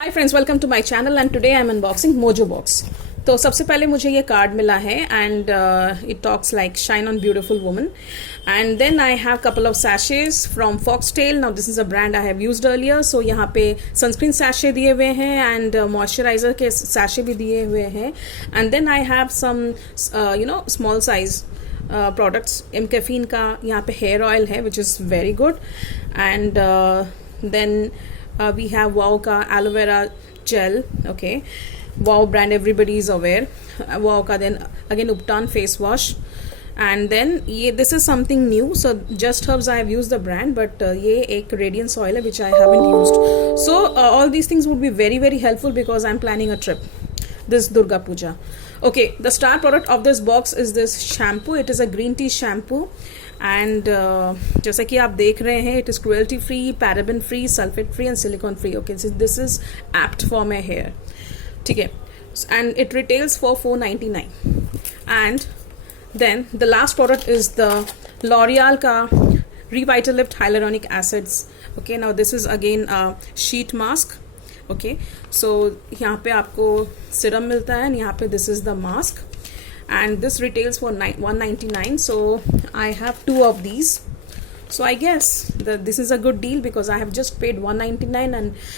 Hi friends, welcome to my channel and today I am unboxing Mojo box. तो सबसे पहले मुझे ये कार्ड मिला है and it talks like shine on beautiful woman and then I have couple of सैशेज from Foxtale. Now this is a brand I have used earlier. So यहाँ पे सनस्क्रीन सैशे दिए हुए हैं एंड मॉइस्चराइजर के सैशे भी दिए हुए हैं and then I have some small size products. Caffeine का यहाँ पे हेयर ऑयल है which is very good and then we have wow ka aloe vera gel. Okay, wow brand, everybody is aware. Wow ka then again Upton face wash, and then this is something new. So Just Herbs I have used the brand, but ye ek radiance oil hai which I haven't used. So all these things would be very very helpful because I'm planning a trip this Durga Puja. Okay, the star product of this box is this shampoo. It is a green tea shampoo and जैसा कि आप देख रहे हैं it is cruelty free, paraben free, sulphate free and silicone free. Okay, this is apt for my hair. ठीक है, and it retails for $4.99. And then the last product is the L'Oreal का Revitalift hyaluronic acids. Okay, now this is again sheet mask. Okay, so यहाँ पे आपको serum मिलता है and यहाँ पे this is the mask. And this retails for $199. So I have two of these. So I guess that this is a good deal because I have just paid $199 and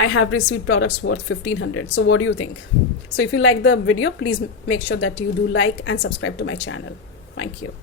I have received products worth $1,500. So what do you think? So if you like the video, please make sure that you do like and subscribe to my channel. Thank you.